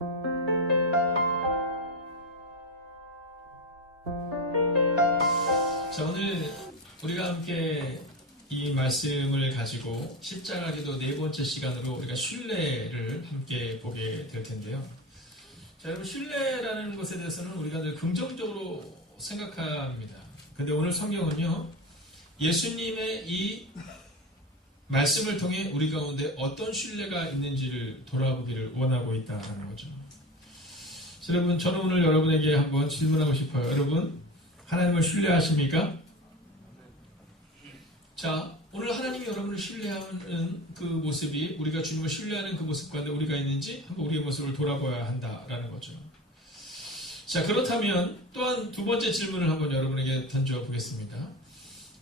자, 오늘 우리가 함께 이 말씀을 가지고 십자가 기도 네 번째 시간으로 우리가 신뢰를 함께 보게 될 텐데요. 자, 여러분, 신뢰라는 것에 대해서는 우리가 늘 긍정적으로 생각합니다. 근데 오늘 성경은요, 예수님의 이 말씀을 통해 우리 가운데 어떤 신뢰가 있는지를 돌아보기를 원하고 있다는 거죠. 자, 여러분, 저는 오늘 여러분에게 한번 질문하고 싶어요. 여러분, 하나님을 신뢰하십니까? 자, 오늘 하나님이 여러분을 신뢰하는 그 모습이 우리가 주님을 신뢰하는 그 모습 가운데 우리가 있는지 한번 우리의 모습을 돌아봐야 한다라는 거죠. 자, 그렇다면 또한 두 번째 질문을 한번 여러분에게 던져보겠습니다.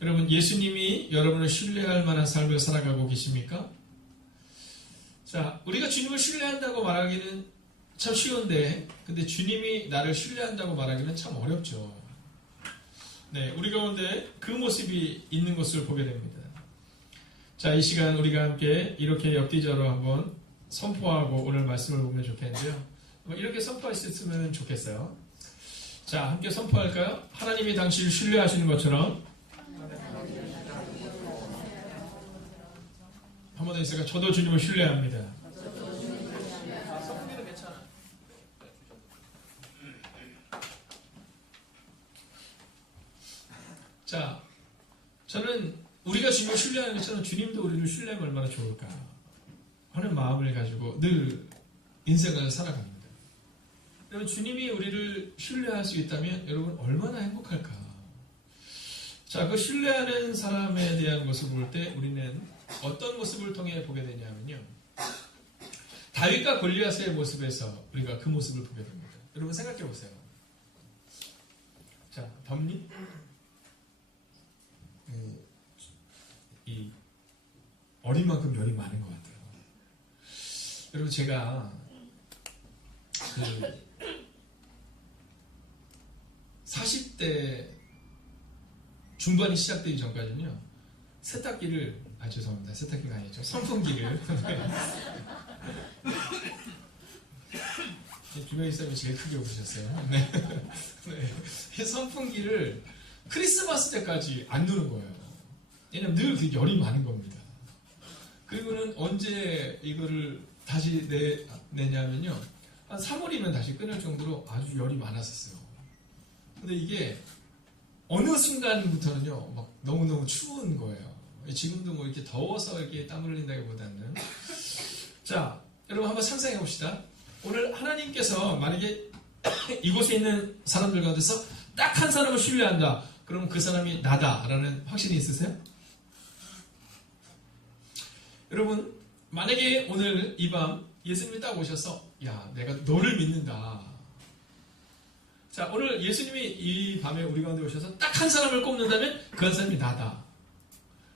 여러분, 예수님이 여러분을 신뢰할 만한 삶을 살아가고 계십니까? 자, 우리가 주님을 신뢰한다고 말하기는 참 쉬운데, 근데 주님이 나를 신뢰한다고 말하기는 참 어렵죠. 네, 우리 가운데 그 모습이 있는 것을 보게 됩니다. 자, 이 시간 우리가 함께 이렇게 옆뒤자로 한번 선포하고 오늘 말씀을 보면 좋겠는데요. 이렇게 선포했으면 좋겠어요. 자, 함께 선포할까요? 하나님이 당신을 신뢰하시는 것처럼 한 번 더 있으니까 저도 주님을 신뢰합니다. 선포기는 괜찮아. 자, 저는 우리가 주님을 신뢰하는 것처럼 주님도 우리를 신뢰하면 얼마나 좋을까 하는 마음을 가지고 늘 인생을 살아갑니다. 여러분, 주님이 우리를 신뢰할 수 있다면 여러분 얼마나 행복할까. 자, 그 신뢰하는 사람에 대한 모습을 볼 때 우리는 어떤 모습을 통해 보게 되냐면요, 다윗과 골리앗의 모습에서 우리가 그 모습을 보게 됩니다. 여러분 생각해 보세요. 자, 덥니? 이 어린 만큼 열이 많은 것 같아요. 여러분, 제가 40대 중반이 시작되기 전까지는요, 세탁기를, 죄송합니다. 세탁기가 아니죠. 선풍기를. 김영희 쌤이 제일 크게 웃으셨어요. 네. 네. 선풍기를 크리스마스 때까지 안 두는 거예요. 왜냐면 늘 그 열이 많은 겁니다. 그리고는 언제 이거를 다시 내냐면요, 한 3월이면 다시 끊을 정도로 아주 열이 많았었어요. 근데 이게 어느 순간부터는요, 막 너무너무 추운 거예요. 지금도 뭐 이렇게 더워서 이렇게 땀을 흘린다기보다는. 자, 여러분 한번 상상해 봅시다. 오늘 하나님께서 만약에 이곳에 있는 사람들 가운데서 딱 한 사람을 신뢰한다. 그럼 그 사람이 나다라는 확신이 있으세요? 여러분, 만약에 오늘 이 밤 예수님이 딱 오셔서, 야, 내가 너를 믿는다. 자, 오늘 예수님이 이 밤에 우리 가운데 오셔서 딱 한 사람을 꼽는다면 그 한 사람이 나다.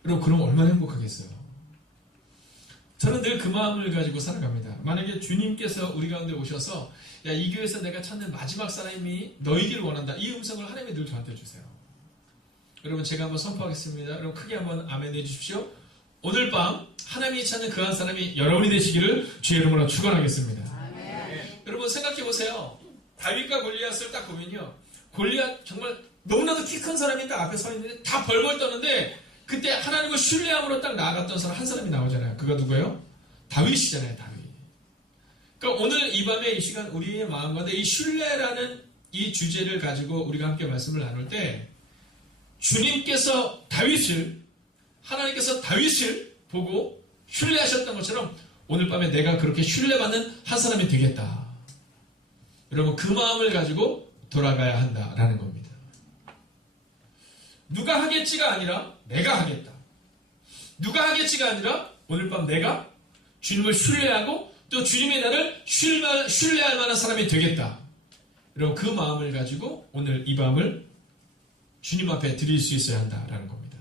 여러분, 그럼 얼마나 행복하겠어요? 저는 늘 그 마음을 가지고 살아갑니다. 만약에 주님께서 우리 가운데 오셔서, 야, 이 교회에서 내가 찾는 마지막 사람이 너이기를 원한다. 이 음성을 하나님이 늘 저한테 주세요. 여러분, 제가 한번 선포하겠습니다. 여러분, 크게 한번 아멘 해주십시오. 오늘 밤 하나님이 찾는 그 한 사람이 여러분이 되시기를 주의 이름으로 축원하겠습니다. 아멘. 여러분, 생각해 보세요. 다윗과 골리앗을 딱 보면요, 골리앗 정말 너무나도 키 큰 사람이 딱 앞에 서 있는데 다 벌벌 떠는데, 그때 하나님을 신뢰함으로 딱 나아갔던 사람 한 사람이 나오잖아요. 그가 누구예요? 다윗이잖아요. 다윗. 그러니까 오늘 이 밤에 이 시간 우리의 마음 가운데 이 신뢰라는 이 주제를 가지고 우리가 함께 말씀을 나눌 때, 주님께서 다윗을, 하나님께서 다윗을 보고 신뢰하셨던 것처럼 오늘 밤에 내가 그렇게 신뢰받는 한 사람이 되겠다. 여러분, 그 마음을 가지고 돌아가야 한다라는 겁니다. 누가 하겠지가 아니라 내가 하겠다. 누가 하겠지가 아니라 오늘 밤 내가 주님을 신뢰하고 또 주님의 나를 신뢰할 만한 사람이 되겠다. 여러분, 그 마음을 가지고 오늘 이 밤을 주님 앞에 드릴 수 있어야 한다라는 겁니다.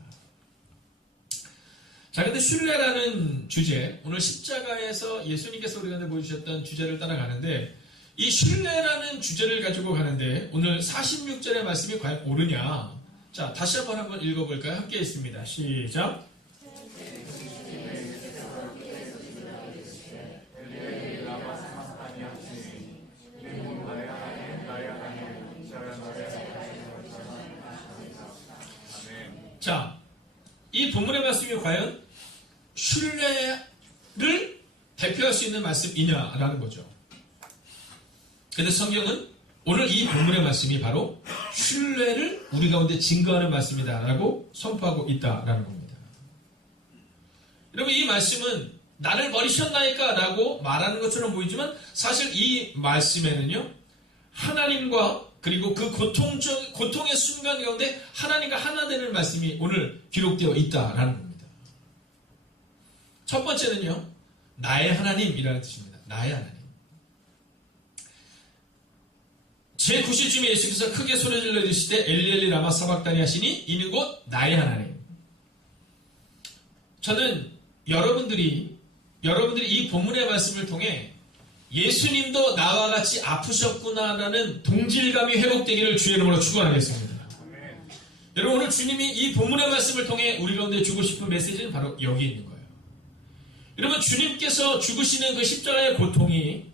자, 근데 신뢰라는 주제, 오늘 십자가에서 예수님께서 우리 가운데 보여주셨던 주제를 따라가는데, 이 신뢰라는 주제를 가지고 가는데 오늘 46절의 말씀이 과연 옳으냐? 자, 다시 한번 읽어볼까요? 함께 있습니다. 시작. 자, 이 본문의 말씀이 과연 신뢰를 대표할 수 있는 말씀이냐라는 거죠. 그래서 성경은 오늘 이 본문의 말씀이 바로 신뢰를 우리 가운데 증거하는 말씀이다라고 선포하고 있다라는 겁니다. 여러분, 이 말씀은 나를 버리셨나이까 라고 말하는 것처럼 보이지만 사실 이 말씀에는요, 하나님과 그리고 그 고통의 순간 가운데 하나님과 하나 되는 말씀이 오늘 기록되어 있다라는 겁니다. 첫 번째는요, 나의 하나님이라는 뜻입니다. 나의 하나님. 제9시쯤에 예수께서 크게 소리질러 이르시되 엘리 라마 사박다니 하시니 이는 곧 나의 하나님. 저는 여러분들이 이 본문의 말씀을 통해 예수님도 나와 같이 아프셨구나라는 동질감이 회복되기를 주의 이름으로 축원하겠습니다. 여러분, 오늘 주님이 이 본문의 말씀을 통해 우리 가운데 주고 싶은 메시지는 바로 여기 있는 거예요. 여러분, 주님께서 죽으시는 그 십자가의 고통이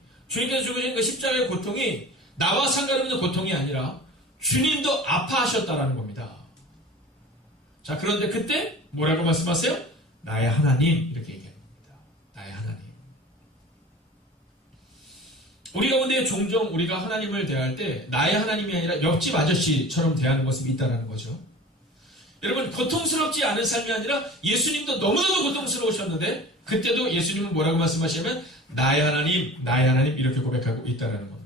나와 상관없는 고통이 아니라 주님도 아파하셨다라는 겁니다. 자, 그런데 그때 뭐라고 말씀하세요? 나의 하나님, 이렇게 얘기하는 겁니다. 나의 하나님. 우리 가운데 종종 우리가 하나님을 대할 때 나의 하나님이 아니라 옆집 아저씨처럼 대하는 모습이 있다는 거죠. 여러분, 고통스럽지 않은 삶이 아니라 예수님도 너무나도 고통스러우셨는데 그때도 예수님은 뭐라고 말씀하시냐면 나의 하나님 이렇게 고백하고 있다는 겁니다.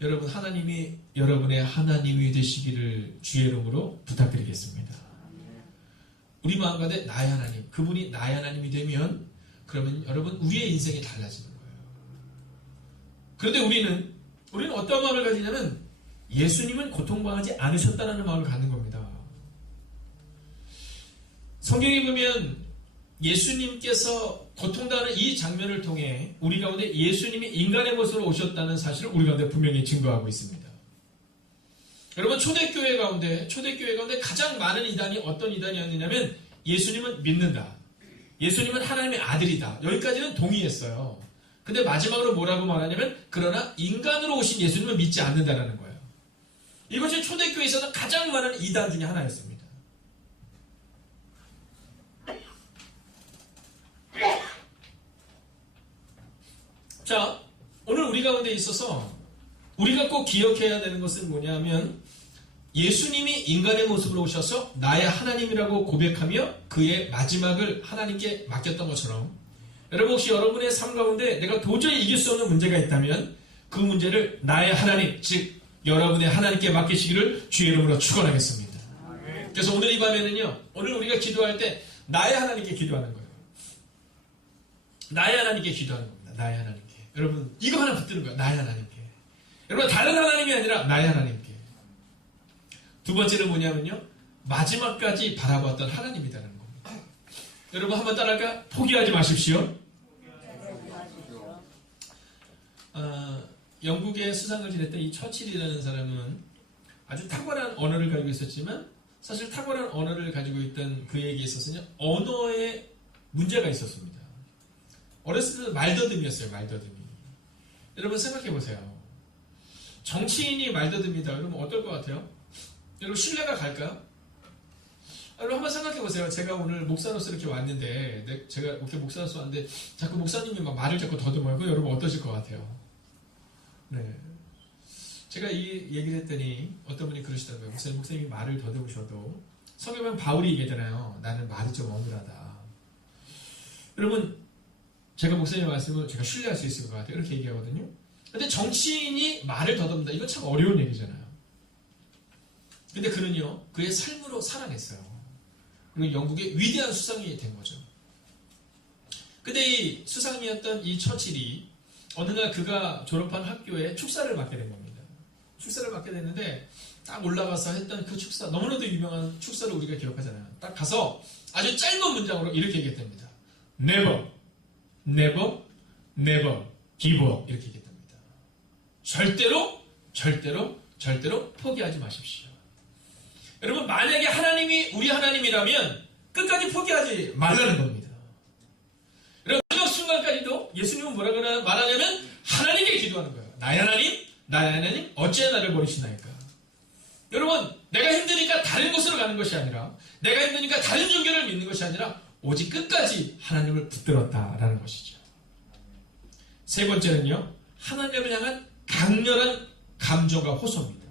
여러분, 하나님이 여러분의 하나님이 되시기를 주의 이름으로 부탁드리겠습니다. 우리 마음 가운데 나의 하나님, 그분이 나의 하나님이 되면 그러면 여러분 우리의 인생이 달라지는 거예요. 그런데 우리는 어떤 마음을 가지냐면 예수님은 고통당하지 않으셨다는 마음을 갖는 겁니다. 성경에 보면 예수님께서 고통당하는 이 장면을 통해 우리 가운데 예수님이 인간의 모습으로 오셨다는 사실을 우리 가운데 분명히 증거하고 있습니다. 여러분, 초대교회 가운데 가장 많은 이단이 어떤 이단이었느냐면 예수님은 믿는다. 예수님은 하나님의 아들이다. 여기까지는 동의했어요. 근데 마지막으로 뭐라고 말하냐면 그러나 인간으로 오신 예수님은 믿지 않는다는 거예요. 이것이 초대교회에서는 가장 많은 이단 중에 하나였습니다. 자, 오늘 우리 가운데 있어서 우리가 꼭 기억해야 되는 것은 뭐냐면 예수님이 인간의 모습으로 오셔서 나의 하나님이라고 고백하며 그의 마지막을 하나님께 맡겼던 것처럼 여러분, 혹시 여러분의 삶 가운데 내가 도저히 이길 수 없는 문제가 있다면 그 문제를 나의 하나님, 즉 여러분의 하나님께 맡기시기를 주의 이름으로 축원하겠습니다. 그래서 오늘 이 밤에는요, 오늘 우리가 기도할 때 나의 하나님께 기도하는 거예요. 나의 하나님께 기도하는 겁니다. 나의 하나님께. 여러분, 이거 하나 붙드는 거예요. 나의 하나님께. 여러분, 다른 하나님이 아니라 나의 하나님께. 두 번째는 뭐냐면요, 마지막까지 바라봤던 하나님이라는 겁니다. 여러분, 한번 따라할까? 포기하지 마십시오. 영국의 수상을 지냈던 이 처칠이라는 사람은 아주 탁월한 언어를 가지고 있었지만 사실 탁월한 언어를 가지고 있던 그에게 있어서는 언어에 문제가 있었습니다. 어렸을 때 말더듬이었어요. 말더듬이. 여러분, 생각해보세요. 정치인이 말더듬이다. 여러분, 어떨 것 같아요? 여러분, 신뢰가 갈까요? 여러분, 한번 생각해보세요. 제가 오늘 목사로서 이렇게 왔는데 제가 이렇게 목사로서 왔는데 자꾸 목사님이 막 말을 자꾸 더듬어요. 그럼 여러분 어떠실 것 같아요? 네. 제가 이 얘기를 했더니 어떤 분이 그러시더라고요. 목사님이 말을 더듬으셔도 성경에 바울이 얘기하잖아요. 나는 말이 좀 어눌하다. 여러분, 제가 목사님의 말씀을 제가 신뢰할 수 있을 것 같아요. 이렇게 얘기하거든요. 근데 정치인이 말을 더듬는다. 이건 참 어려운 얘기잖아요. 근데 그는요, 그의 삶으로 살아냈어요. 그리고 영국의 위대한 수상이 된 거죠. 근데 이 수상이었던 이 처칠이 어느 날 그가 졸업한 학교에 축사를 맡게 된 겁니다. 축사를 맡게 됐는데 딱 올라가서 했던 그 축사, 너무나도 유명한 축사를 우리가 기억하잖아요. 딱 가서 아주 짧은 문장으로 이렇게 얘기했답니다. Never, never, never give up. 이렇게 얘기했답니다. 절대로 포기하지 마십시오. 여러분, 만약에 하나님이 우리 하나님이라면 끝까지 포기하지 말라는 겁니다. 여러분, 마지막 순간까지도 예수님은 뭐라고 말하냐면 하나님께 기도하는 거예요. 나의 하나님, 어찌 나를 버리시나이까. 여러분, 내가 힘드니까 다른 곳으로 가는 것이 아니라, 내가 힘드니까 다른 종교를 믿는 것이 아니라 오직 끝까지 하나님을 붙들었다라는 것이죠. 세 번째는요, 하나님을 향한 강렬한 감정과 호소입니다.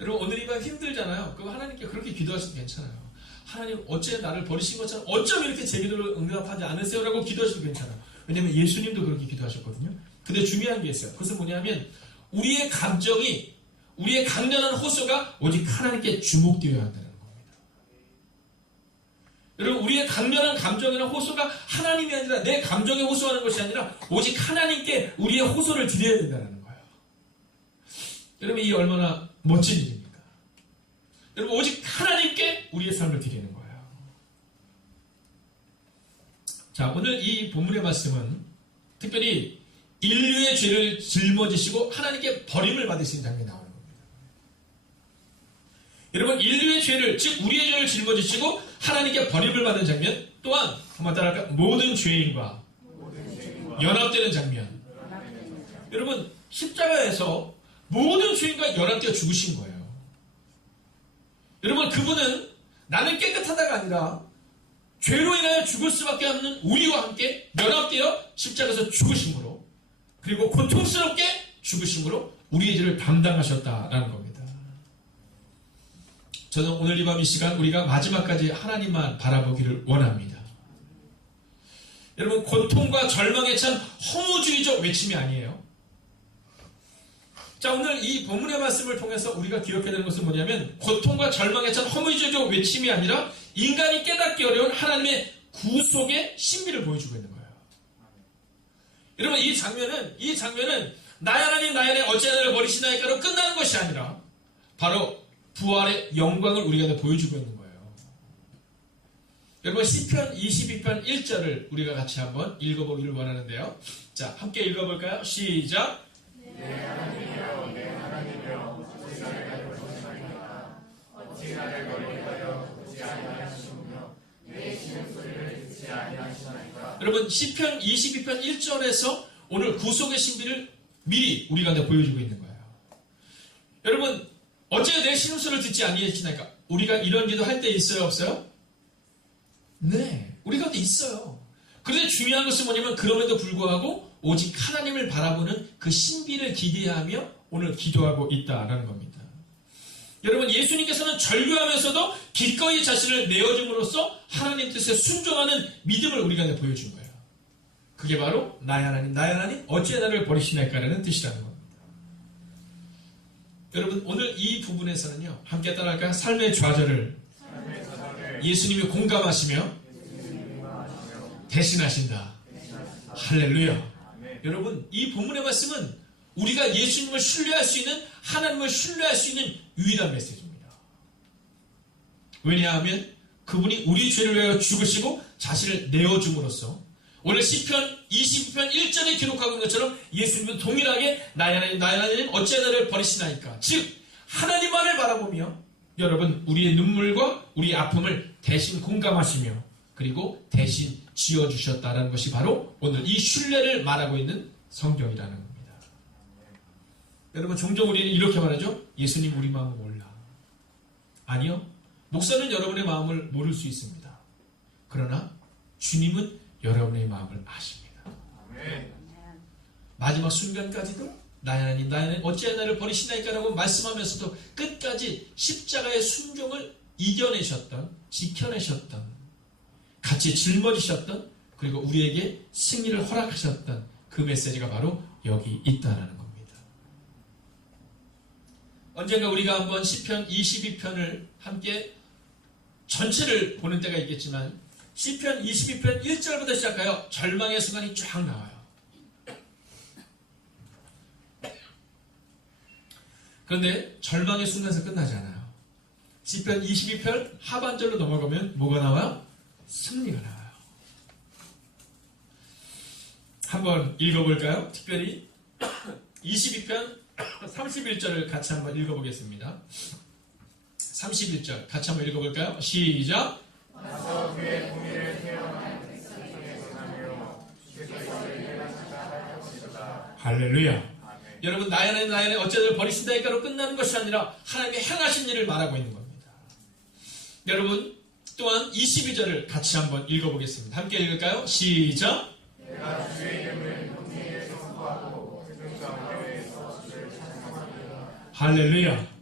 여러분, 오늘 이 밤 힘들잖아요. 그럼 하나님께 그렇게 기도하셔도 괜찮아요. 하나님, 어째 나를 버리신 것처럼 어쩜 이렇게 제 기도를 응답하지 않으세요? 라고 기도하셔도 괜찮아요. 왜냐면 예수님도 그렇게 기도하셨거든요. 근데 중요한 게 있어요. 그것은 뭐냐면 우리의 감정이, 우리의 강렬한 호소가 오직 하나님께 주목되어야 한다는 겁니다. 여러분, 우리의 강렬한 감정이나 호소가 하나님이 아니라 내 감정에 호소하는 것이 아니라 오직 하나님께 우리의 호소를 드려야 된다는 거예요. 여러분, 이 얼마나 멋진 일입니까? 여러분, 오직 하나님께 우리의 삶을 드리는 거예요. 자, 오늘 이 본문의 말씀은 특별히 인류의 죄를 짊어지시고 하나님께 버림을 받으신 장면이 나오는 겁니다. 여러분, 인류의 죄를, 즉 우리의 죄를 짊어지시고 하나님께 버림을 받은 장면, 또한 한번 따라할까요? 모든 죄인과 연합되는 장면. 여러분, 십자가에서 모든 죄인과 연합되어 죽으신 거예요. 여러분, 그분은 나는 깨끗하다가 아니라 죄로 인하여 죽을 수밖에 없는 우리와 함께 연합되어 십자가에서 죽으심으로, 그리고 고통스럽게 죽으심으로 우리의 죄를 담당하셨다라는 겁니다. 저는 오늘 이 밤 이 시간 우리가 마지막까지 하나님만 바라보기를 원합니다. 여러분, 고통과 절망에 찬 허무주의적 외침이 아니에요. 자, 오늘 이 본문의 말씀을 통해서 우리가 기억해야 되는 것은 뭐냐면 고통과 절망에 찬 허무주의적 외침이 아니라 인간이 깨닫기 어려운 하나님의 구속의 신비를 보여주고 있는 거예요. 여러분, 이 장면은 나의 하나님, 나의 하나님 어찌 나를 버리시나이까로 끝나는 것이 아니라 바로 부활의 영광을 우리가 보여주고 있는 거예요. 여러분, 시편 22편 1절을 우리가 같이 한번 읽어보기를 원하는데요. 자, 함께 읽어볼까요? 시작. 내 하나님이여, 내 하나님이여, 어찌 나를 버리시나이까? 어찌 나를 버리시나이까? 듣지 아니하시며 내 신음소리를 듣지 아니하시나이까? 여러분, 시편 22편 1절에서 오늘 구속의 신비를 미리 우리 가운데 보여주고 있는 거예요. 여러분, 어째 내 신음소리를 듣지 아니하시나이까? 우리가 이런 기도 할 때 있어요, 없어요? 네, 우리 가운데 있어요. 그런데 중요한 것은 뭐냐면 그럼에도 불구하고 오직 하나님을 바라보는 그 신비를 기대하며 오늘 기도하고 있다라는 겁니다. 여러분, 예수님께서는 절규하면서도 기꺼이 자신을 내어줌으로써 하나님 뜻에 순종하는 믿음을 우리가 보여준 거예요. 그게 바로 나의 하나님, 나의 하나님 어찌 나를 버리시나이까라는 뜻이라는 겁니다. 여러분, 오늘 이 부분에서는요, 함께 따라할까요? 삶의 좌절을 예수님이 공감하시며 대신하신다. 할렐루야. 여러분, 이 본문의 말씀은 우리가 예수님을 신뢰할 수 있는, 하나님을 신뢰할 수 있는 유일한 메시지입니다. 왜냐하면 그분이 우리 죄를 위하여 죽으시고 자신을 내어줌으로써 오늘 시편 22편 1절에 기록하고 있는 것처럼 예수님은 동일하게 나의 하나님, 나의 하나님 어찌 나를 버리시나이까? 즉 하나님만을 바라보며 여러분, 우리의 눈물과 우리의 아픔을 대신 공감하시며 그리고 대신 지어주셨다는 것이 바로 오늘 이 신뢰를 말하고 있는 성경이라는 겁니다. 여러분, 종종 우리는 이렇게 말하죠. 예수님 우리 마음을 몰라. 아니요. 목사는 여러분의 마음을 모를 수 있습니다. 그러나 주님은 여러분의 마음을 아십니다. 마지막 순간까지도 나의 하나님, 나의 하나님 어찌하여 나를 버리시나이까라고 말씀하면서도 끝까지 십자가의 순종을 이겨내셨던, 지켜내셨던, 같이 짊어지셨던, 그리고 우리에게 승리를 허락하셨던 그 메시지가 바로 여기 있다는 겁니다. 언젠가 우리가 한번 시편 22편을 함께 전체를 보는 때가 있겠지만 시편 22편 1절부터 시작하여 절망의 순간이 쫙 나와요. 그런데 절망의 순간에서 끝나지 않아요. 시편 22편 하반절로 넘어가면 뭐가 나와요? 승리가 나와요. 한번 읽어볼까요? 특별히 22편 31절을 같이 한번 읽어보겠습니다. 31절 같이 한번 읽어볼까요? 시작! 와서 그의 공의를 태어난 백성에게 전하며 주께서 이를 하시다 할 것이다. 할렐루야. 아멘. 여러분 나의 하나님 어찌하여 버리신다니까로 끝나는 것이 아니라 하나님의 행하신 일을 말하고 있는 겁니다. 여러분 또한 22절을 같이 한번 읽어보겠습니다. 함께 읽을까요? 시작. 내가 주의 이름을 형제에게 선포하고 등장교회에서 주를 찬송하리라. 할렐루야.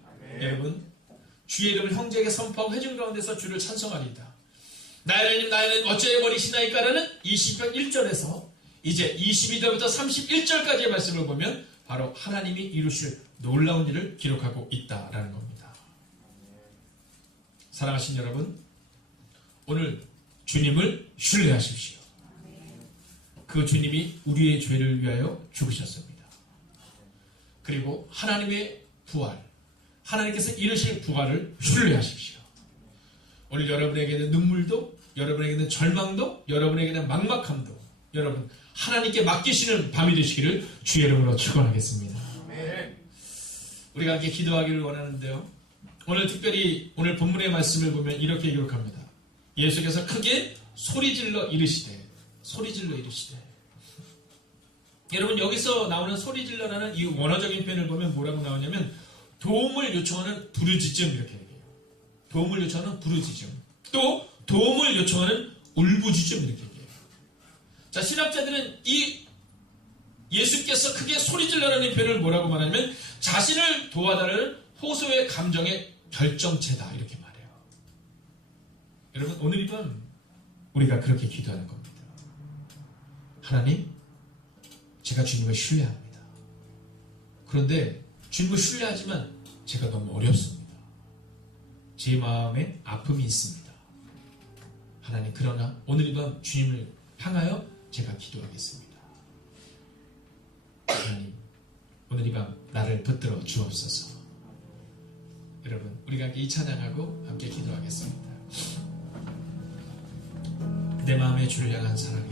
여러분 주의 이름을 형제에게 선포하고 회중 가운데서 주를 찬송하리이다. 나의 하나님 어찌하여 버리시나이까라는 이 시편 1절에서 이제 22절부터 31절까지의 말씀을 보면 바로 하나님이 이루실 놀라운 일을 기록하고 있다라는 겁니다. 사랑하신 여러분, 오늘 주님을 신뢰하십시오. 그 주님이 우리의 죄를 위하여 죽으셨습니다. 그리고 하나님의 부활, 하나님께서 이루실 부활을 신뢰하십시오. 오늘 여러분에게는 눈물도, 여러분에게는 절망도, 여러분에게는 막막함도 여러분 하나님께 맡기시는 밤이 되시기를 주의 이름으로 축원하겠습니다. 우리가 함께 기도하기를 원하는데요. 오늘 특별히 오늘 본문의 말씀을 보면 이렇게 기록합니다. 예수께서 크게 소리질러 이르시되 여러분 여기서 나오는 소리질러라는 이 원어적인 표현을 보면 뭐라고 나오냐면 도움을 요청하는 부르짖음 이렇게 얘기해요. 도움을 요청하는 부르짖음, 또 도움을 요청하는 울부짖음 이렇게 얘기해요. 자, 신학자들은 이 예수께서 크게 소리질러라는 표현을 뭐라고 말하냐면 자신을 도와달라는 호소의 감정의 결정체다 이렇게 말해요. 여러분 오늘 이 밤 우리가 그렇게 기도하는 겁니다. 하나님, 제가 주님을 신뢰합니다. 그런데 주님을 신뢰하지만 제가 너무 어렵습니다. 제 마음에 아픔이 있습니다. 하나님, 그러나 오늘 이 밤 주님을 향하여 제가 기도하겠습니다. 하나님, 오늘 이 밤 나를 붙들어 주옵소서. 여러분, 우리가 함께 이 찬양하고 함께 기도하겠습니다. 내 마음에 주를 향한 사랑이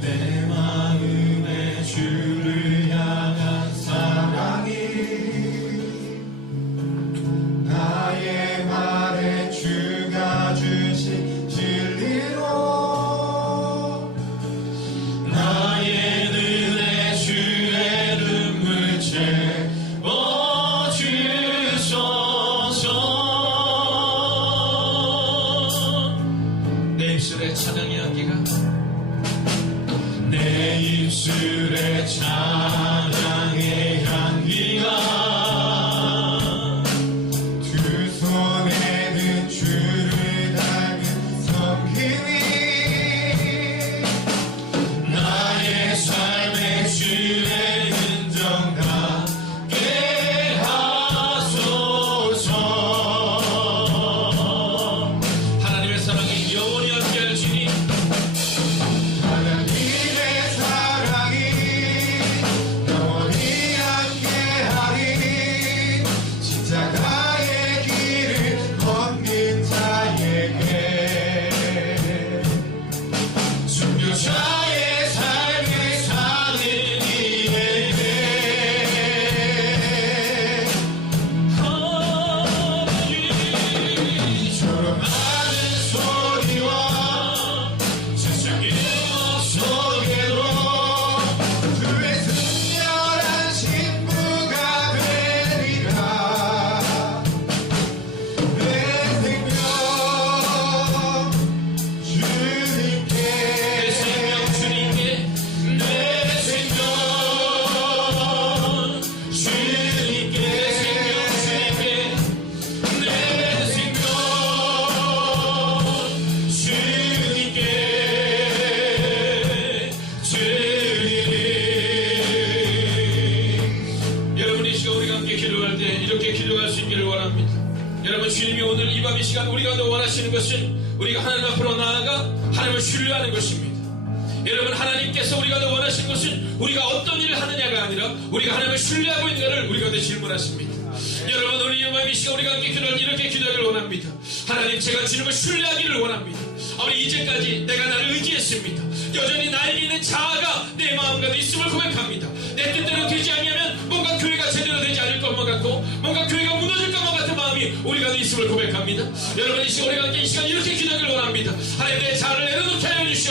내 마음에 주를 향한 사랑이 나의 말에 주가 주신 진리로 나의 눈에 주의 눈물 채워 주소서. 내 입술에 찬양의 향기가 내 입술에 찬양의 향기가 두 손에 든 주를 닮은 섬김이 나의 삶의 주의 흔적 닿게 하소서. 하나님의 사랑이 영원히 함께할 주님, 하나님의 사랑이 영원히 함께하리. 십자가의 길을 걷는 자에게 순교자의 삶을 사는 이에게 이처럼 많은 소리와 세상의 속에도 그의 특별한 신부가 되리라. 내 생명 주님께 내 생명 주님께, 내 생명 주님께 내 생명 주님께, 여러분 이 시간 우리가 함께 기도할 때 이렇게 기도할 수 있기를 원합니다. 여러분 주님이 오늘 이 밤 이 시간 우리가 더 원하시는 것은 우리가 하나님 앞으로 나아가 하나님을 신뢰하는 것입니다. 여러분 하나님께서 우리가 더 원하시는 것은 우리가 어떤 일을 하느냐가 아니라 우리가 하나님을 신뢰하고 있는가를 우리가 더 질문하십니다. 여러분 오늘 이 밤 이 시간 우리가 함께 기도할 때 이렇게 기도하기를 원합니다. 하나님, 제가 주님을 신뢰하기를 원합니다. 아버지, 이제까지 내가 나를 의지했습니다. 여전히 나에게 있는 자아가 내 마음가도 있음을 고백합니다. 내 뜻대로 되지 않으면 뭔가 교회가 제대로 되지 않을 것만 같고 뭔가 교회가 무너질 것만 같은 마음이 우리가 있음을 고백합니다. 여러분 이 시간 우리가 함께 이 시간 이렇게 기도하기를 원합니다. 하나님, 내 자아를 내려놓게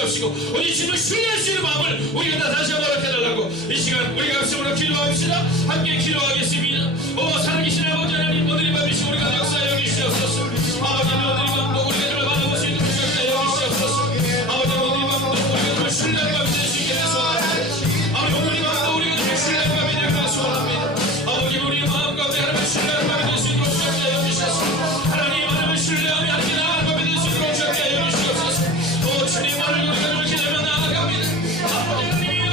주시옵시고 우리 주님을 신뢰할 수 있는 마음을 우리가 다 다시 한번 허락해달라고 이 시간 우리가 합심으로 기도합시다. 함께 기도하겠습니다. 오 살아계신 아버지 하나님, 오늘 이 밤이시 우리가 역사에 여기시옵소서. 아버지 오늘 이 밤도 우리가 주를 바라볼 수 있는 역사에 여기시옵소서. 아버지 오늘 이 밤도 우리가 주를 신뢰할 밤이 될 수 있게 소원합니다. 아버지 오늘 이 밤도 우리가 주를 신뢰할 밤이 되기를 소원합니다. 아버지 우리의 마음 가운데 하나님을 신뢰할 밤이 될 수 있도록 역사에 여기시옵소서. 하나님 하나님을 신뢰하며 하나님께 나아갈 밤이 될 수 있도록 역사에 여기시옵소서. 오 주님 오늘 우리가 주를 기다리며 나아갑니다. 아버지 하나님이여,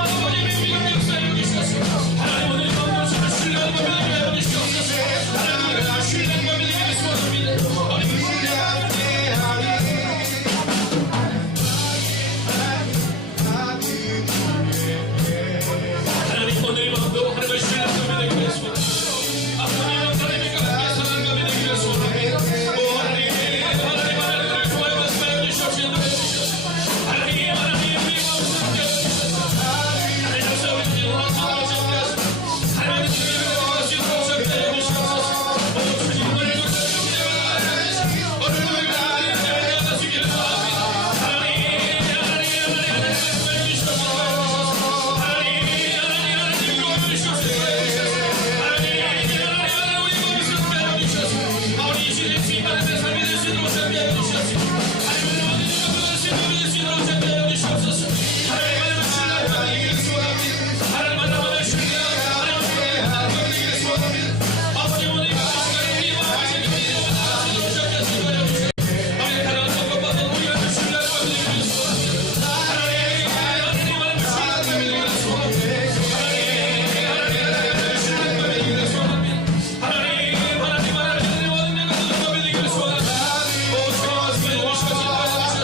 아버지 우리가 역사에 여기시옵소서. 하나님 오늘 이 밤도 주를 신뢰할 밤이 되기를 여기시옵소서. 하나님 우리가 주를 신뢰할 밤이 되기를 소원합니다. 하나님 오늘 이 밤도 하나님을 신뢰할 밤이 되기를 소원합니다. 아버지 하나님과 함께 사는 밤이 되기를 소원합니다. 오 하나님 하나님을 좋아해 말씀하여 주시옵시고 하나님 우리 마음을 함께 해주셔서 하나님 역사 우리 주님 원하시는 것을 함께 하소서. 하나님 주님을 원할 수 있도록 함께 해주시옵소서. 오 주님 오늘 역사 주님을 오늘 우리가 하나님을 나가시기를 바랍니다. 하나님 말씀해 주시옵소서. 하나님 도와주시옵소서. 아버지 이 시대 주님만의 삶이 될 수 있도록 함께 해주시옵소서. 하나님 오늘 될 수 있도록 함께 해주시옵소서. 하나님 만나면 신뢰할 밤이 되기를 소원합니다. 하나님 만나면 신뢰할 밤이 되기를 소원합니다. 아버지 오늘 이 시간에 우리 마음을 지키며 나아가시도록 함께 해주시옵소서. 아버지 다른 어떤 것보다 우리가 신뢰할 밤이 되기를 소원합니다. 하나님 만나면 신뢰할 밤이 되기를 소원합니다. 하나님 신뢰할 밤이 되기를 소원합니다. 하나님 원하는 내가 되는 밤이 되기를 소원합니다. 오 주님 말씀해 주시옵소서. 우리가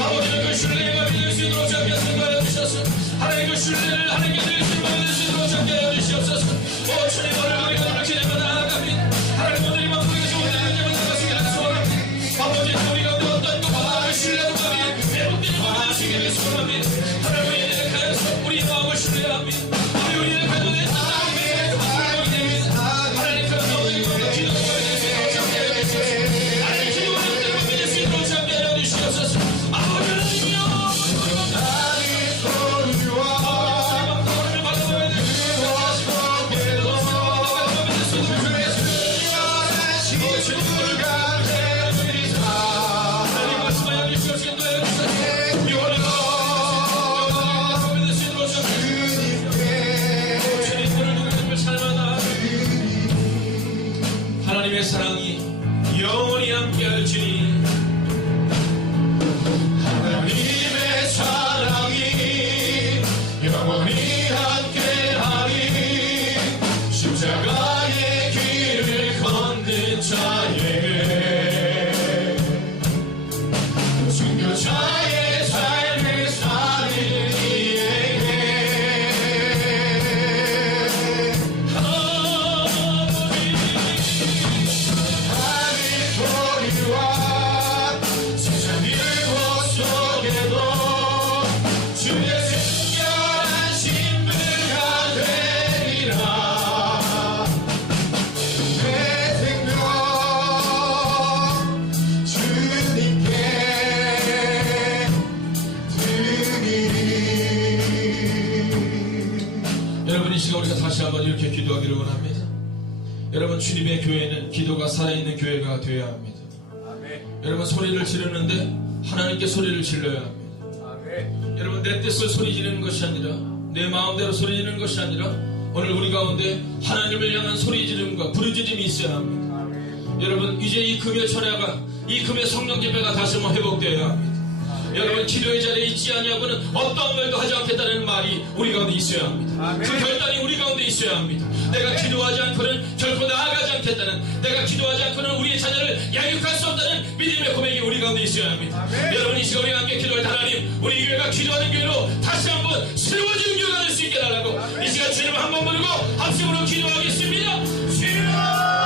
아버지는 그 신뢰의 밤이 될 수 있도록 함께 하여 주시옵소서. 하나님 그 신뢰를 하나님께 드릴 수 있는 밤이 될 수 있도록 함께 하여 주시옵소서. 오 주님 오늘 우리가 그렇게 되면 나아갑니다. 하나님 오늘 이 밤 우리가 좋은 일을 되면 나가시기를 소원합니다. 아버지 우리 가운데 어떤 것보다 신뢰의 밤이 회복되는 밤이 되시기를 소원합니다. 하나님 우리를 가여서 우리 마음을 신뢰합니다. 우리를 가져내 하나님 됩니다. 하나님 그래서 오늘 이 밤도 기도가 될 수 있도록 함께 하여 주시옵소서. 하나님 기도가 될 밤이 될 수 있도록 함께 하여 주시옵소서. 아버지 하나님이여 하나님의 사랑이 영원히 함께할지니 하나님의 사랑이 영원히 함께하리. 십자가의 길을 걷는 자에게 순교자의 삶을 사는 이에게 소리와 세상 일곱 속에도 주의 특별한 신부가 되리라. 내 생명 주님께 드리리. 여러분 이 시간 우리가 다시 한번 이렇게 기도하기를 원합니다. 여러분 주님의 교회는 기도가 살아있는 교회가 되어야 합니다. 여러분 소리를 지르는데 하나님께 소리를 질러야 합니다. 여러분 내 뜻을 소리 지르는 것이 아니라 내 마음대로 소리 지르는 것이 아니라 오늘 우리 가운데 하나님을 향한 소리 지름과 부르짖음이 있어야 합니다. 여러분 이제 이 금요 철야가 이 금요 성령 집회가 다시 한번 회복되어야 합니다. 여러분 기도의 자리에 있지 아니하고는 어떠한 말도 하지 않겠다는 말이 우리 가운데 있어야 합니다. 그 결단이 우리 가운데 있어야 합니다. 내가 기도하지 않고는 결코 나아가지 않겠다는, 내가 기도하지 않고는 우리의 자녀를 양육할 수 없다는 믿음의 고백이 우리 가운데 있어야 합니다. 여러분 이 시간 우리가 함께 기도할 하나님, 우리 교회가 기도하는 교회로 다시 한번 세워지는 교회가 될 수 있게 달라고 이 시간 주님을 한번 부르고 합심으로 기도하겠습니다. 주여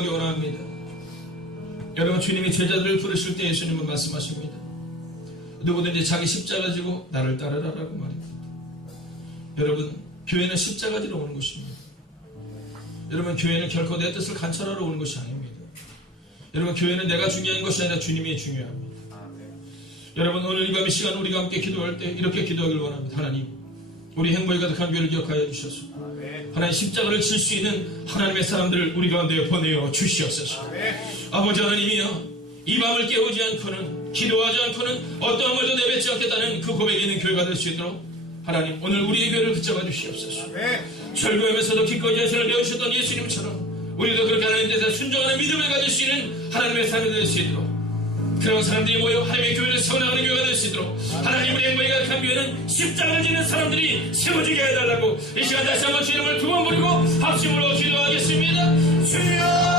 기도하기 원합니다. 여러분, 주님이 제자들을 부르실 때 예수님은 말씀하십니다. 누구든지 자기 십자가 지고 나를 따르라라고 말입니다. 여러분, 교회는 십자가 지러 오는 곳입니다. 여러분, 교회는 결코 내 뜻을 관철하러 오는 것이 아닙니다. 여러분, 교회는 내가 중요한 것이 아니라 주님이 중요합니다. 여러분, 오늘 이 밤의 시간 우리가 함께 기도할 때 이렇게 기도하길 원합니다. 하나님, 우리 행복이 가득한 교회를 기억하여 주셔서 하나님, 십자가를 질 수 있는 하나님의 사람들을 우리 가운데 보내어 주시옵소서. 아버지 하나님이여, 이 밤을 깨우지 않고는, 기도하지 않고는 어떠한 말도 내뱉지 않겠다는 그 고백이 있는 교회가 될 수 있도록 하나님, 오늘 우리의 교회를 붙잡아 주시옵소서. 절교하면서도 기꺼이 자신을 내어주셨던 예수님처럼 우리도 그렇게 하나님 뜻에 순종하는 믿음을 가질 수 있는 하나님의 삶이 될 수 있도록, 그런 사람들이 모여 하나님의 교회를 세워나가는 교회가 될 수 있도록 하나님, 우리 행복이 가득한 교회는 십자가를 지는 사람들이 세워지게 해달라고 이 시간 다시 한번 주 이름을 두 번 부르고 합심으로 기도하겠습니다. 주여,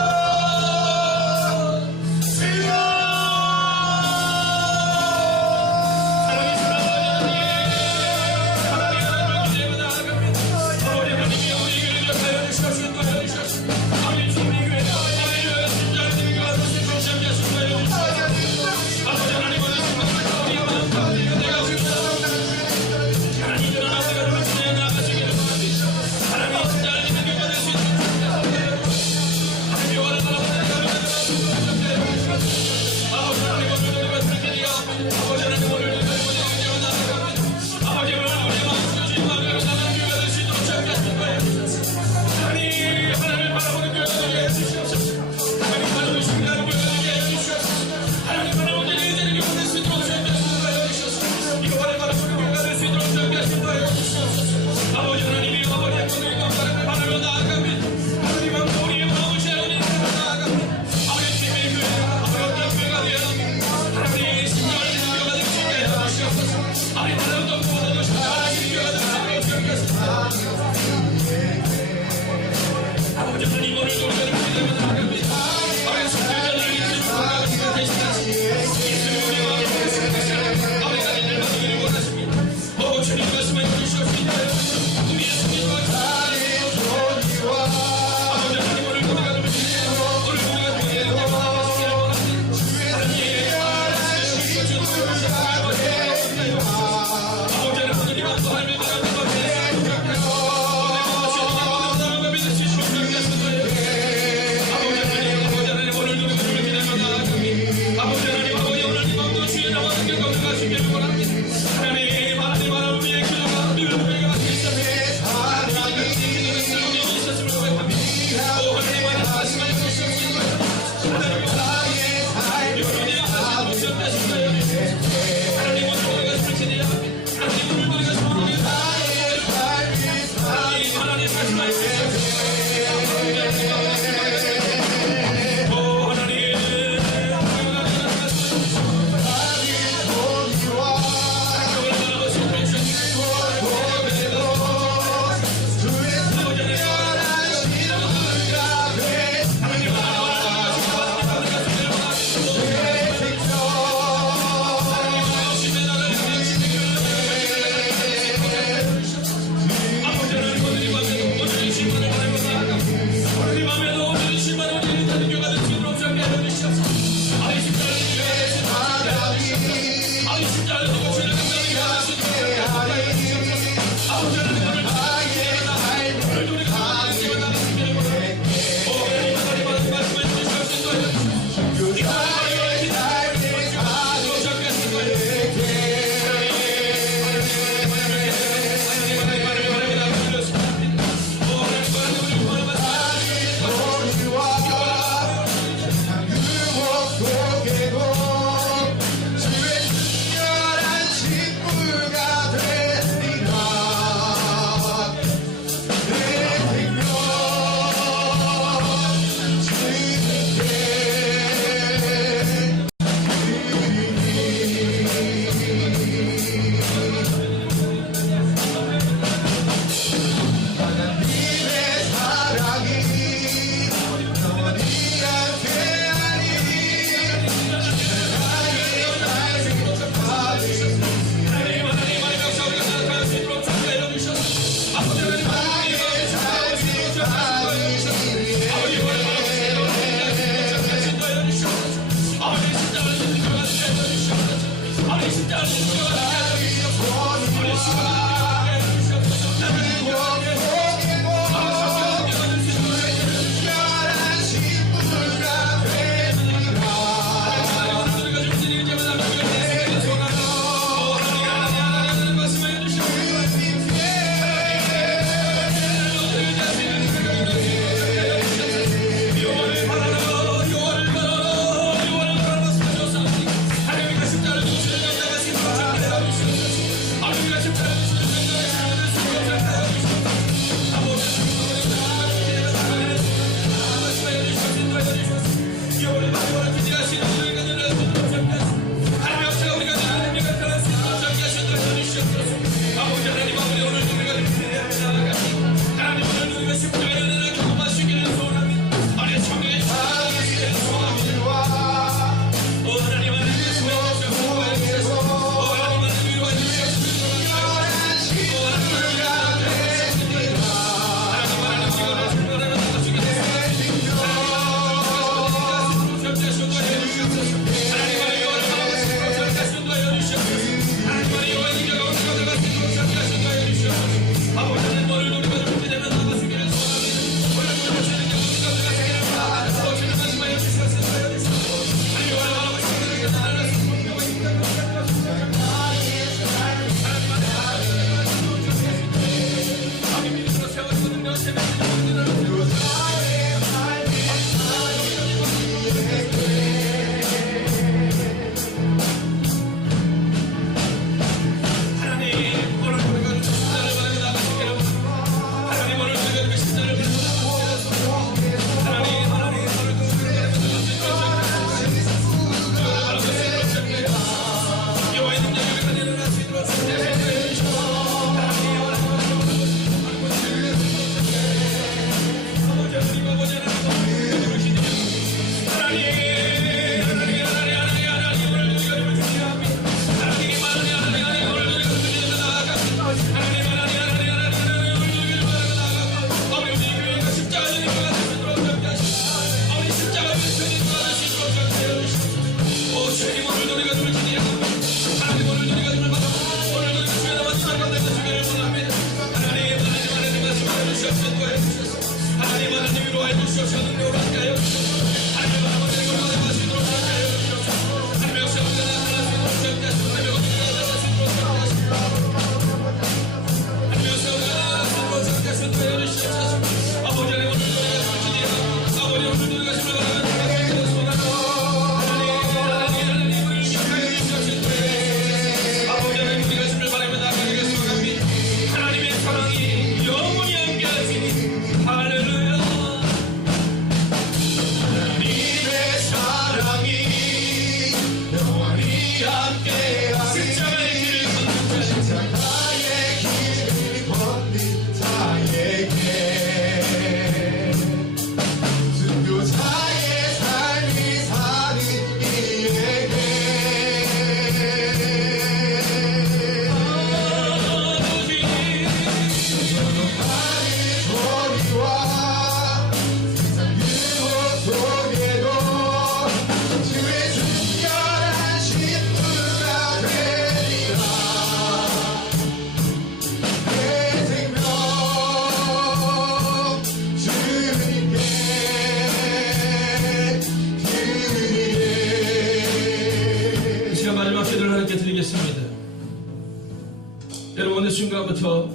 여러분, 어느 순간부터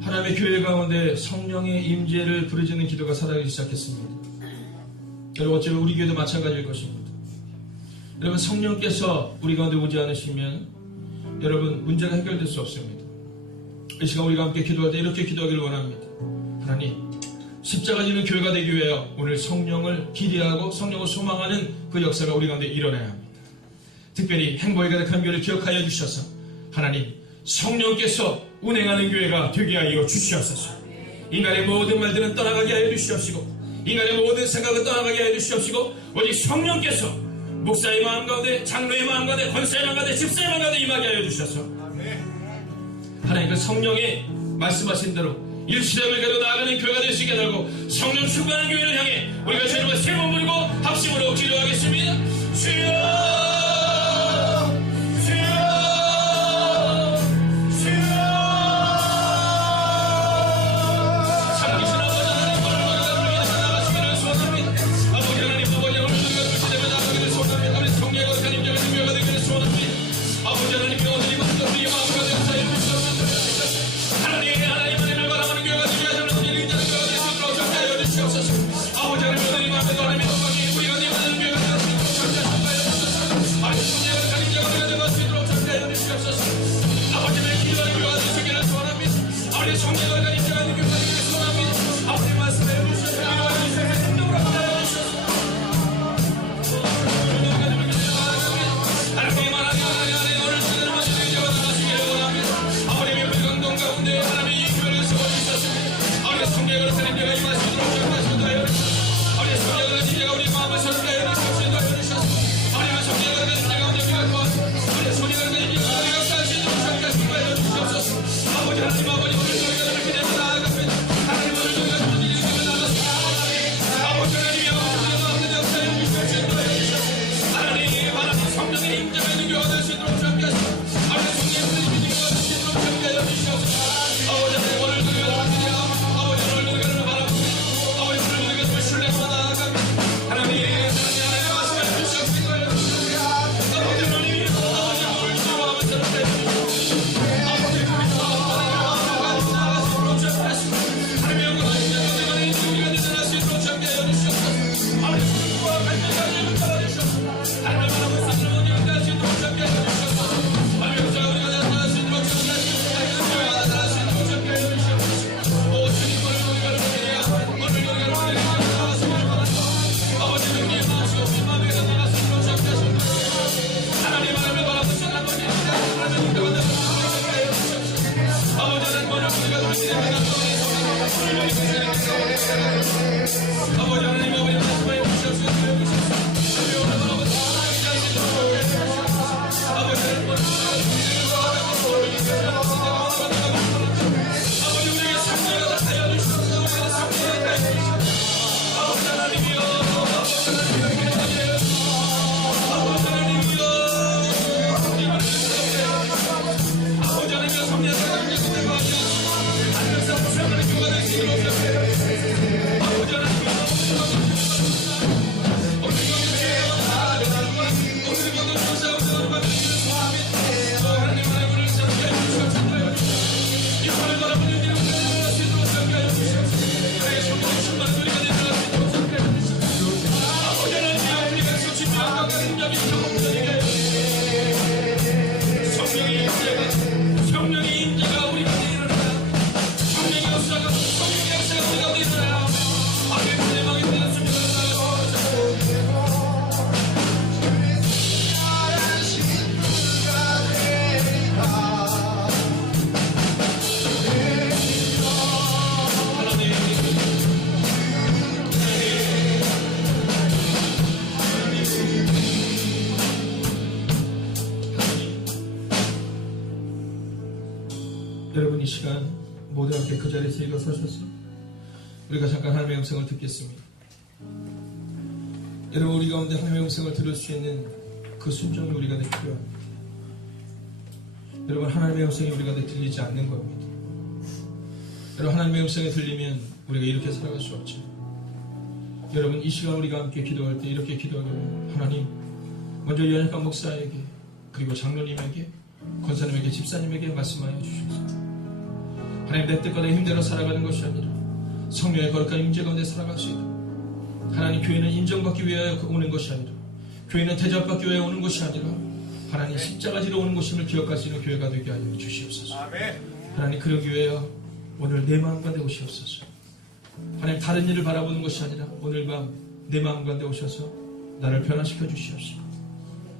하나님의 교회 가운데 성령의 임재를 부르짖는 기도가 살아가기 시작했습니다. 여러분, 어쩌면 우리 교회도 마찬가지일 것입니다. 여러분, 성령께서 우리 가운데 오지 않으시면 여러분 문제가 해결될 수 없습니다. 이 시간 우리가 함께 기도할 때 이렇게 기도하기를 원합니다. 하나님, 십자가 지는 교회가 되기 위하여 오늘 성령을 기대하고 성령을 소망하는 그 역사가 우리 가운데 일어나야 합니다. 특별히 행복에 가득한 교회를 기억하여 주셔서 하나님, 성령께서 운행하는 교회가 되게 하여 주시옵소서. 인간의 모든 말들은 떠나가게 하여 주시옵시고, 인간의 모든 생각을 떠나가게 하여 주시옵시고, 오직 성령께서 목사의 마음 가운데, 장로의 마음 가운데, 권사의 마음 가운데, 집사의 마음 가운데 임하게 하여 주셔서 하나님, 그 성령의 말씀하신 대로 일시대를 가려 나아가는 교회가 될 수 있게 하고, 성령 충만한 교회를 향해 우리가 주님과 세 번 부르고 합심으로 기도하겠습니다. 주여, 아버지 하나님, 우리가 네 마음을 여러분 이 시간 모두 함께 그 자리에서 일어서셔서 우리가 잠깐 하나님의 음성을 듣겠습니다. 여러분 우리 가운데 하나님의 음성을 들을 수 있는 그 순종이 우리가 필요합니다. 여러분 하나님의 음성이 우리 가운데 들리지 않는 겁니다. 여러분 하나님의 음성이 들리면 우리가 이렇게 살아갈 수 없죠. 여러분 이 시간 우리가 함께 기도할 때 이렇게 기도하기를 하나님 먼저 연약한 목사에게 그리고 장로님에게 권사님에게 집사님에게 말씀하여 주시옵소서. 하나님 내 뜻과 내 힘대로 살아가는 것이 아니라 성령의 거룩한 임재 가운데 살아갈 수 있도록 하나님 교회는 인정받기 위하여 오는 것이 아니라 교회는 대접받기 위하여 오는 것이 아니라 하나님 십자가지로 오는 것임을 기억할 수 있는 교회가 되게 하여 주시옵소서. 하나님 그러기 위하여 오늘 내 마음 가운데 오시옵소서. 하나님 다른 일을 바라보는 것이 아니라 오늘 밤 내 마음 가운데 오셔서 나를 변화시켜 주시옵소서.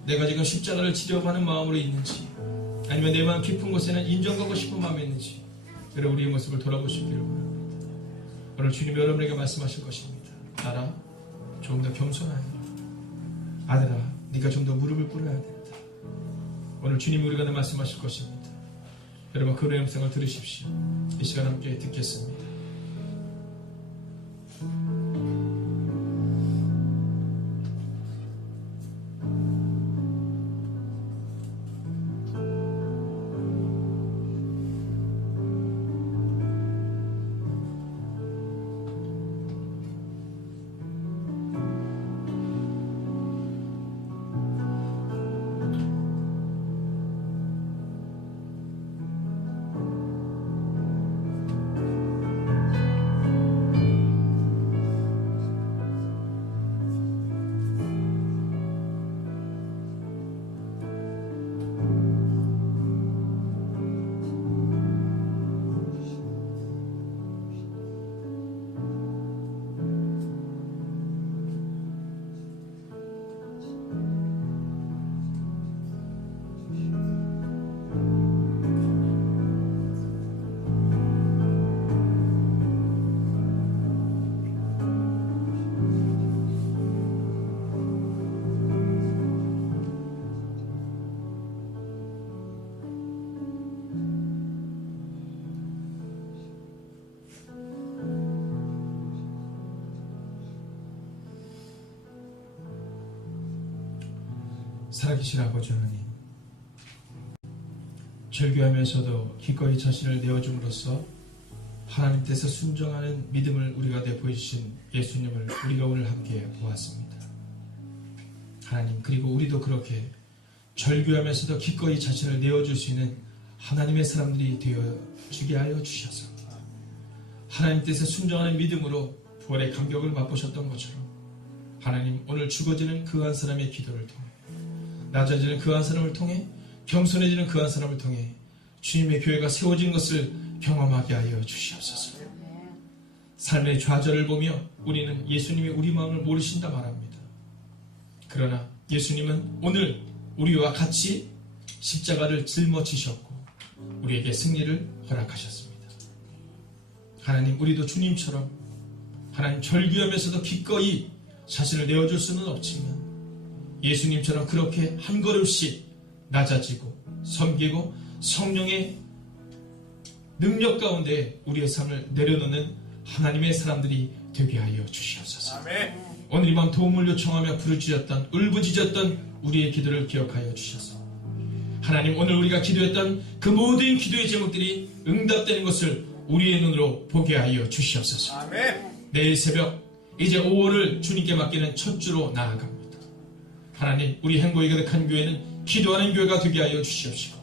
내가 지금 십자가를 지려고 하는 마음으로 있는지 아니면 내 마음 깊은 곳에는 인정받고 싶은 마음이 있는지 여러분 우리의 모습을 돌아보시기를 원합니다. 오늘 주님이 여러분에게 말씀하실 것입니다. 아들아 조금 더 겸손하여라. 아들아 네가 좀 더 무릎을 꿇어야 된다. 오늘 주님이 우리가 말씀하실 것입니다. 여러분 그 음성을 들으십시오. 이 시간 함께 듣겠습니다. 살아계신 아버지 하나님, 절규하면서도 기꺼이 자신을 내어줌으로써 하나님께서 순종하는 믿음을 우리가 보여주신 예수님을 우리가 오늘 함께 보았습니다. 하나님, 그리고 우리도 그렇게 절규하면서도 기꺼이 자신을 내어줄 수 있는 하나님의 사람들이 되어주게 하여 주셔서 하나님께서 순종하는 믿음으로 부활의 감격을 맛보셨던 것처럼 하나님, 오늘 죽어지는 그 한 사람의 기도를 통해 낮아지는 그 한 사람을 통해 겸손해지는 그 한 사람을 통해 주님의 교회가 세워진 것을 경험하게 하여 주시옵소서. 삶의 좌절을 보며 우리는 예수님이 우리 마음을 모르신다 말합니다. 그러나 예수님은 오늘 우리와 같이 십자가를 짊어지셨고 우리에게 승리를 허락하셨습니다. 하나님, 우리도 주님처럼 하나님 절규하면서도 기꺼이 자신을 내어줄 수는 없지만 예수님처럼 그렇게 한 걸음씩 낮아지고 섬기고 성령의 능력 가운데 우리의 삶을 내려놓는 하나님의 사람들이 되게 하여 주시옵소서. 아멘. 오늘 이 밤 도움을 요청하며 부르짖었던 울부짖었던 우리의 기도를 기억하여 주셔서 하나님, 오늘 우리가 기도했던 그 모든 기도의 제목들이 응답되는 것을 우리의 눈으로 보게 하여 주시옵소서. 아멘. 내일 새벽 이제 5월을 주님께 맡기는 첫 주로 나아갑니다. 하나님, 우리 행복이 가득한 교회는 기도하는 교회가 되게 하여 주시옵시고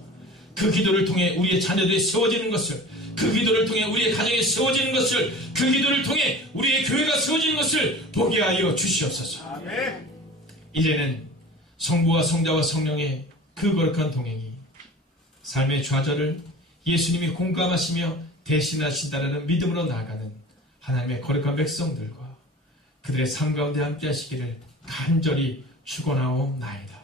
그 기도를 통해 우리의 자녀들이 세워지는 것을, 그 기도를 통해 우리의 가정이 세워지는 것을, 그 기도를 통해 우리의 교회가 세워지는 것을 보게 하여 주시옵소서. 아멘. 이제는 성부와 성자와 성령의 그 거룩한 동행이 삶의 좌절을 예수님이 공감하시며 대신하신다는 믿음으로 나아가는 하나님의 거룩한 백성들과 그들의 삶 가운데 함께 하시기를 간절히 축원하옵나이다.